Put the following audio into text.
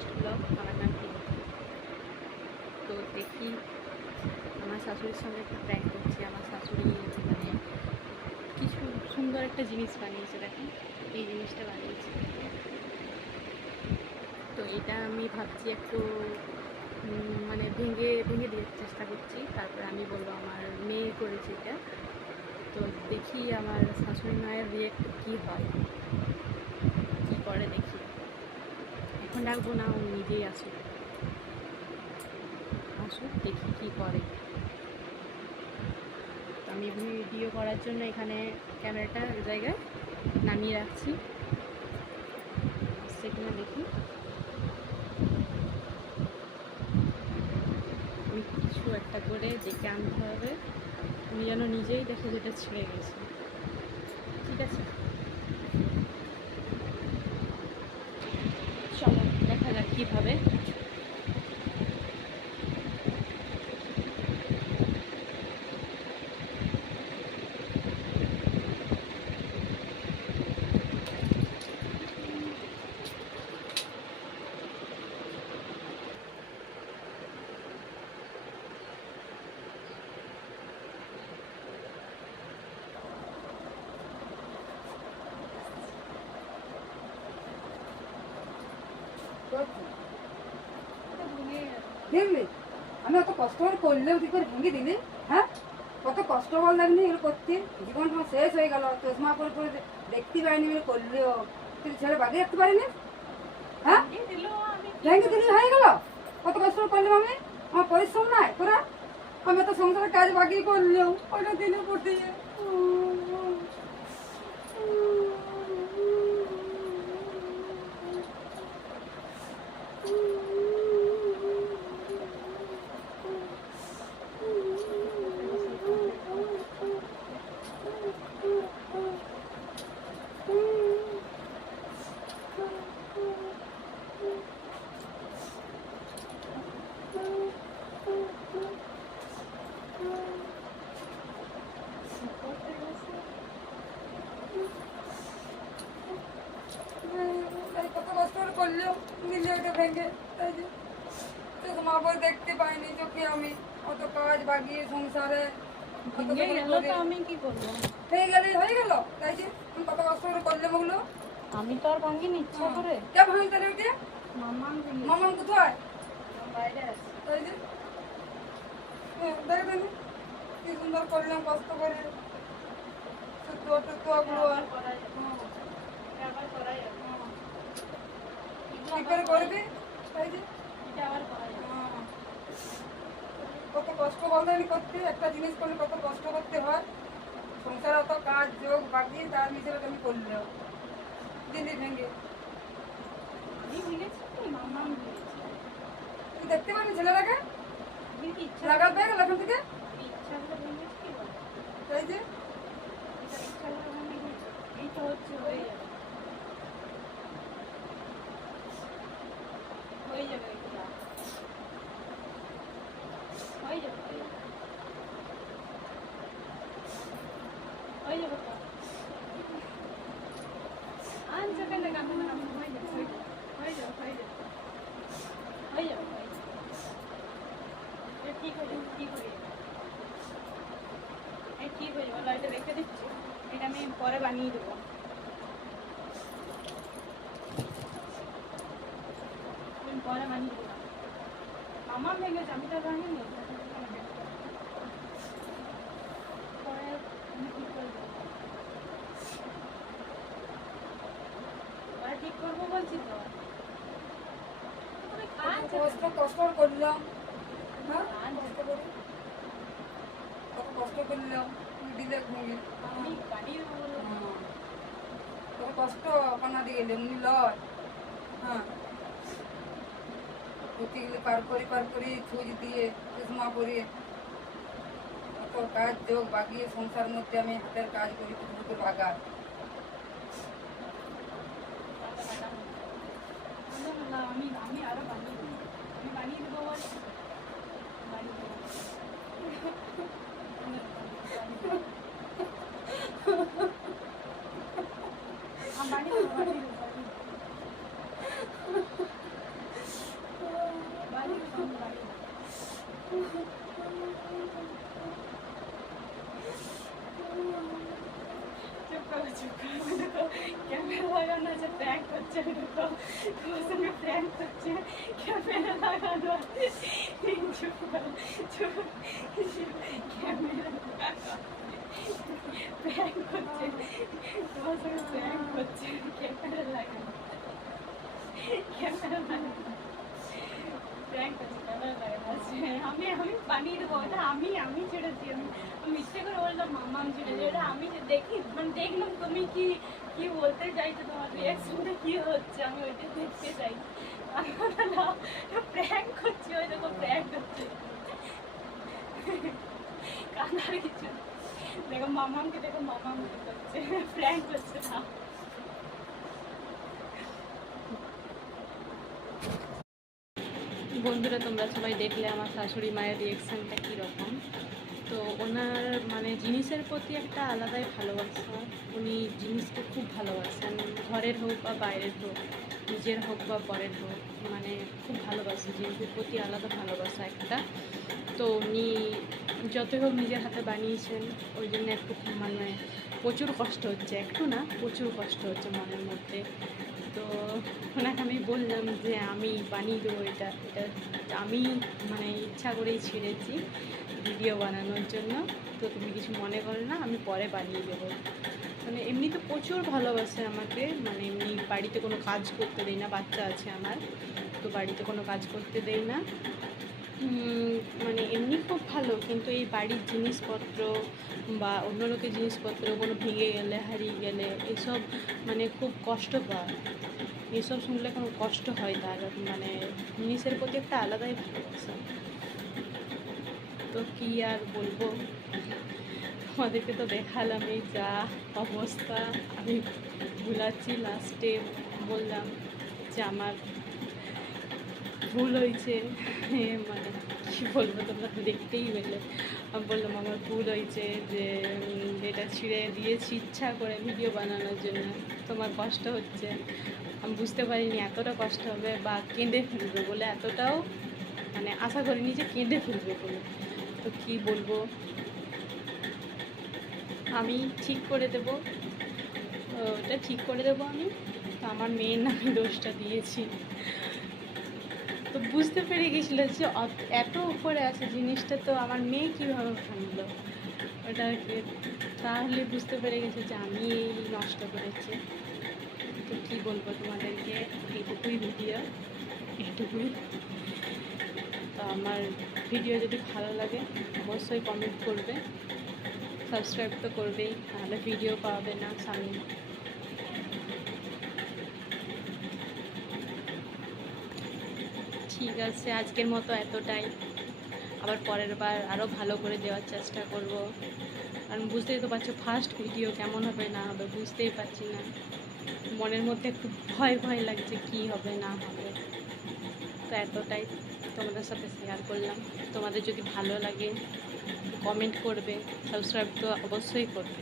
First blog. আমার নাম টিঙ্কি। তো দেখি আমার শাশুড়ির সঙ্গে একটা প্র্যাঙ্ক করছি। আমার শাশুড়ি মানে কিছু সুন্দর একটা জিনিস বানিয়েছে, দেখেন এই জিনিসটা বানিয়েছে। তো এটা আমি ভাবছি একটু মানে ভেঙে ভেঙে দেওয়ার চেষ্টা করছি। তারপরে আমি বলবো আমার মেয়ে করেছে এটা। তো দেখি আমার শাশুড়ি মায়ের রিয়েক্ট কী হয়, কী করে দেখি। এখন ডাকবো না, ও নিজেই আসুক, দেখি কী করে। আমি ভিডিও করার জন্য এখানে ক্যামেরাটা জায়গায় নামিয়ে রাখছি, সেখানে দেখি আমি কিছু একটা করে ডেকে আনতে হবে। আমি যেন নিজেই দেখে যেটা ছিঁড়ে গেছে। ঠিক আছে, চলো দেখা যাক কীভাবে। দেখলি আমি অত কষ্ট করে করলেও তুই করে ভেঙে দিলি। হ্যাঁ, কত কষ্ট বল লাগনি এগুলো করতে। জীবন তোমার শেষ হয়ে গেল, চশমা পরে পরে দেখতে পারিনি এগুলো করলেও। তুই ছেলে বাগিয়ে রাখতে পারিনি। হ্যাঁ, ভেঙে দিলি হয়ে গেল। কত কষ্ট করে করলাম আমি, আমার পরিশ্রম নাই তোরা। আমি তো সংসারের কাজ বাগিয়ে করলেও ওইটা দিলে পড়তে কত কষ্ট করে করলেও দিলে ওটা ভেঙে। তাই যে মা বই দেখতে পাইনি চোখে আমি অত কাজ বাগিয়ে সংসারে আমি কি করবো? হয়ে গেলে হয়ে গেল। তাই যে তুমি কত কষ্ট করে করলে ওগুলো। আমি তো আর ভাঙিনি ইচ্ছা করে। কে ভাঙি তাহলে ওইটা? মামান কোথায়? বাইরে আছে। তাই যে দেখবেন কি সুন্দর করলাম কষ্ট করে। কি করে করবি? তাই যে কত কষ্ট বলতে করতে, একটা জিনিস করলে কত কষ্ট করতে হয়। সংসার অত কাজ যোগ বাকি তার নিজের আমি করলেও দিলি ভেঙে। তুই দেখতে পাবি ছেলেটাকে লাগাল পেয়ে গেল এখান থেকে। তাই যে হয়ে যাবে ঠিক হয়ে যাবে। এটা রেখে দিচ্ছি, এটা আমি পরে বানিয়ে দেবো। পরে বানিয়ে দেবো। আমার ভেঙেছে, আমি তো ভাঙিনি। পরে আমি ঠিক করে দেবো। ঠিক করবো বলছি তো। কষ্ট করলাম, হ্যাঁ কত কষ্ট করলাম দিলে ভেঙে। আমি বানিয়ে দেবো। কত কষ্ট আপনার দিকে এমনি লয়। হ্যাঁ, প্রতিগুলো পার করি ছুঁচ দিয়ে চশমা পরিয়ে কত কাজ যোগ বাগিয়ে সংসার মধ্যে আমি হাতের কাজ করি দুটো ভাগা। আমি আরো বানিয়ে দেবো। আমি বানিয়ে দেবো বানিয়ে দেবো। তোমার সঙ্গে প্র্যাঙ্ক করছে, ক্যামেরা লাগানো আছে, চুপ করো, চুপ, ক্যামেরা প্র্যাঙ্ক করছে, তোমার সঙ্গে প্র্যাঙ্ক করছে, ক্যামেরা লাগানো, ক্যামেরা লাগানো, প্র্যাঙ্ক করছে, ক্যামেরা লাগানো আছে। আমি বানিয়ে দেবো, ওটা আমি ছেড়েছি, আমি ইচ্ছে করে বললাম মাম্মাম ছেড়েছি, এটা আমি যে দেখি মানে দেখলাম তুমি কি কি বলতে চাইছো, তোমার রিয়াকশনটা কি হচ্ছে, আমি ওইটা দেখতে চাই। আমি বললাম প্র্যাঙ্ক করছি, ওই দেখো প্র্যাঙ্ক করছে, কান্নার কিছু না। দেখো মামামকে দেখো, মামাম কি করছে, প্র্যাঙ্ক করছে না। বন্ধুরা তোমরা সবাই দেখলে আমার শাশুড়ি মায়ের রিয়েকশানটা কীরকম। তো ওনার মানে জিনিসের প্রতি একটা আলাদাই ভালোবাসা, উনি জিনিসকে খুব ভালোবাসেন, ঘরের হোক বা বাইরের হোক, নিজের হোক বা পরের হোক, মানে খুব ভালোবাসে, জিনিসের প্রতি আলাদা ভালোবাসা একটা। তো উনি যতই হোক নিজের হাতে বানিয়েছেন, ওই জন্য একটু মানে প্রচুর কষ্ট হচ্ছে, একটু না প্রচুর কষ্ট হচ্ছে মনের মধ্যে। তো ওনাকে আমি বললাম যে আমি বানিয়ে দেবো, এটা আমি মানে ইচ্ছা করেই ছেড়েছি ভিডিও বানানোর জন্য, তো তুমি কিছু মনে করো না, আমি পরে বানিয়ে দেবো। মানে এমনি তো প্রচুর ভালোবাসে আমাকে, মানে এমনি বাড়িতে কোনো কাজ করতে দেই না, বাচ্চা আছে আমার, তো বাড়িতে কোনো কাজ করতে দেই না। মানে এমনি খুব ভালো, কিন্তু এই বাড়ির জিনিসপত্র বা অন্য লোকের জিনিসপত্র কোনো ভেঙে গেলে, হারিয়ে গেলে, এসব মানে খুব কষ্ট পায়, এসব শুনলে কোনো কষ্ট হয় তার, মানে জিনিসের প্রতি একটা আলাদাই ভালোবাসা। তো কী আর বলবো, আমাদেরকে তো দেখালাম এই যা অবস্থা, আমি ভুলাচ্ছি, লাস্টে বললাম যে আমার ভুল হয়েছে, মানে কী বলবো, তোমরা তো দেখতেই পেলে। আমি বললাম আমার ভুল হয়েছে, যে এটা ছিঁড়ে দিয়েছি ইচ্ছা করে ভিডিও বানানোর জন্য, তোমার কষ্ট হচ্ছে, আমি বুঝতে পারিনি এতটা কষ্ট হবে বা কেঁদে ফেলবে বলে, এতটাও মানে আশা করিনি যে কেঁদে ফেলবে বলে। তো কী বলবো, আমি ঠিক করে দেবো, ওটা ঠিক করে দেবো আমি। তো আমার মেয়ের নামে দোষটা দিয়েছি, তো বুঝতে পেরে গেছিলো যে এত উপরে আছে জিনিসটা, তো আমার মেয়ে কীভাবে ভাঙলো ওটাকে, তাহলে বুঝতে পেরে গেছে যে আমি নষ্ট করেছি। তো কী বলবো তোমাদেরকে, এইটুকুই ভিডিও, এইটুকুই। তো আমার ভিডিও যদি ভালো লাগে অবশ্যই কমেন্ট করবে, সাবস্ক্রাইব তো করবেই, নাহলে ভিডিও পাবে না সামনে। ঠিক আছে, আজকের মতো এতটাই, আবার পরের বার আরও ভালো করে দেওয়ার চেষ্টা করব, কারণ বুঝতেই তো পারছো ফার্স্ট ভিডিও কেমন হবে না হবে বুঝতেই পারছি না, মনের মধ্যে একটু ভয় ভয় লাগছে কী হবে না হবে। তো এতটাই তোমাদের সাথে শেয়ার করলাম। তোমাদের যদি ভালো লাগে কমেন্ট করবে, সাবস্ক্রাইব তো অবশ্যই করবে।